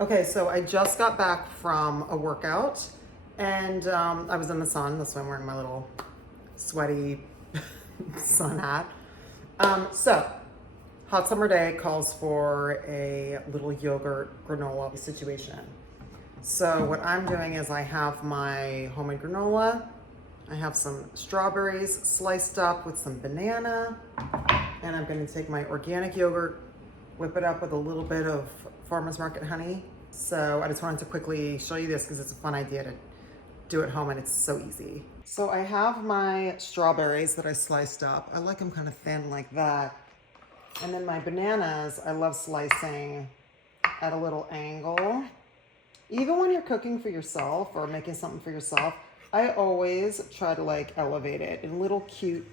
Okay, so I just got back from a workout and I was in the sun. That's why I'm wearing my little sweaty sun hat. So, hot summer day calls for a little yogurt granola situation. So what I'm doing is I have my homemade granola. I have some strawberries sliced up with some banana. And I'm going to take my organic yogurt, whip it up with a little bit of farmer's market honey. So I just wanted to quickly show you this because it's a fun idea to do at home and it's so easy. So I have my strawberries that I sliced up. I like them kind of thin like that. And then my bananas, I love slicing at a little angle. Even when you're cooking for yourself or making something for yourself, I always try to like elevate it in little cute,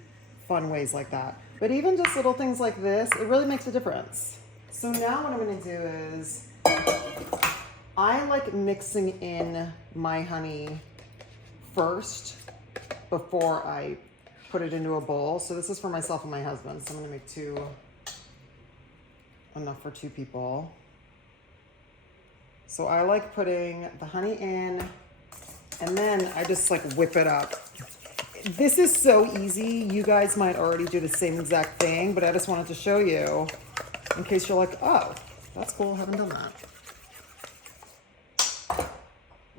fun ways like that. But even just little things like this, it really makes a difference. So now what I'm gonna do is, I like mixing in my honey first before I put it into a bowl. So this is for myself and my husband. So I'm gonna make enough for 2 people. So I like putting the honey in and then I just like whip it up. This is so easy. You guys might already do the same exact thing, but I just wanted to show you in case you're like, oh, that's cool, haven't done that.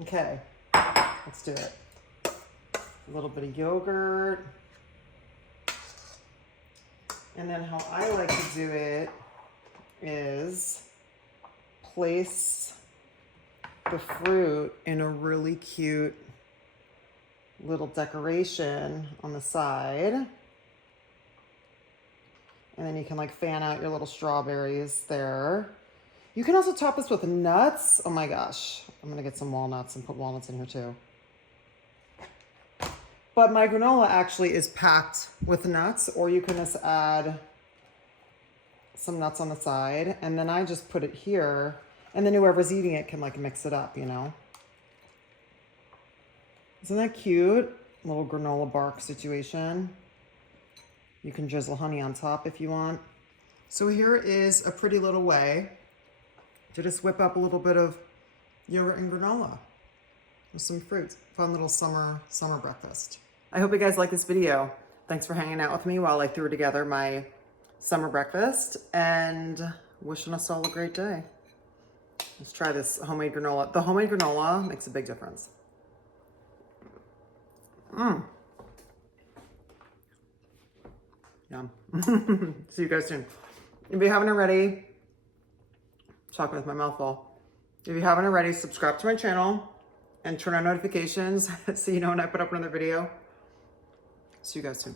Okay, let's do it. A little bit of yogurt. And then how I like to do it is place the fruit in a really cute little decoration on the side. And then you can like fan out your little strawberries there. You can also top this with nuts. Oh my gosh. I'm gonna get some walnuts and put walnuts in here too. But my granola actually is packed with nuts, or you can just add some nuts on the side. And then I just put it here, and then whoever's eating it can like mix it up, you know? Isn't that cute? Little granola bark situation. You can drizzle honey on top if you want. So here is a pretty little way to just whip up a little bit of yogurt and granola with some fruits. Fun little summer breakfast. I hope you guys like this video. Thanks for hanging out with me while I threw together my summer breakfast, and wishing us all a great day. Let's try this homemade granola. The homemade granola makes a big difference. Yum. See you guys soon. If you haven't already, talking with my mouth full. If you haven't already, subscribe to my channel and turn on notifications so you know when I put up another video. See you guys soon.